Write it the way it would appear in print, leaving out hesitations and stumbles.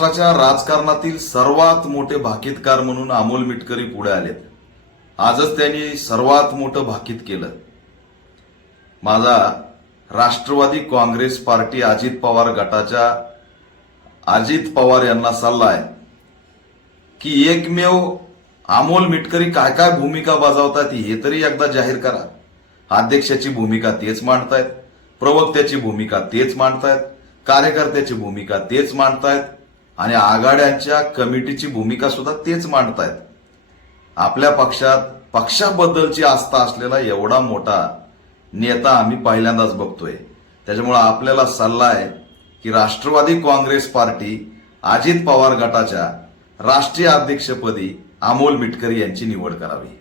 महाराष्ट्राच्या राजकारणातील सर्वात मोठे भाकीतकार म्हणून अमोल मिटकरी पुढे आलेत. आजच त्यांनी सर्वात मोठं भाकीत केलं. माझा राष्ट्रवादी काँग्रेस पार्टी अजित पवार गटाच्या अजित पवार यांना सल्ला आहे की एकमेव अमोल मिटकरी काय काय भूमिका बजावतात हे तरी एकदा जाहीर करा. अध्यक्षाची भूमिका तेच मांडतायत, प्रवक्त्याची भूमिका तेच मांडतायत, कार्यकर्त्याची भूमिका तेच मांडतायत आणि आघाड्यांच्या कमिटीची भूमिका सुद्धा तेच मांडतायत. आपल्या पक्षाबद्दलची आस्था असलेला एवढा मोठा नेता आम्ही पहिल्यांदाच बघतोय. त्याच्यामुळे आपल्याला सल्ला आहे की राष्ट्रवादी काँग्रेस पार्टी अजित पवार गटाच्या राष्ट्रीय अध्यक्षपदी अमोल मिटकरी यांची निवड करावी.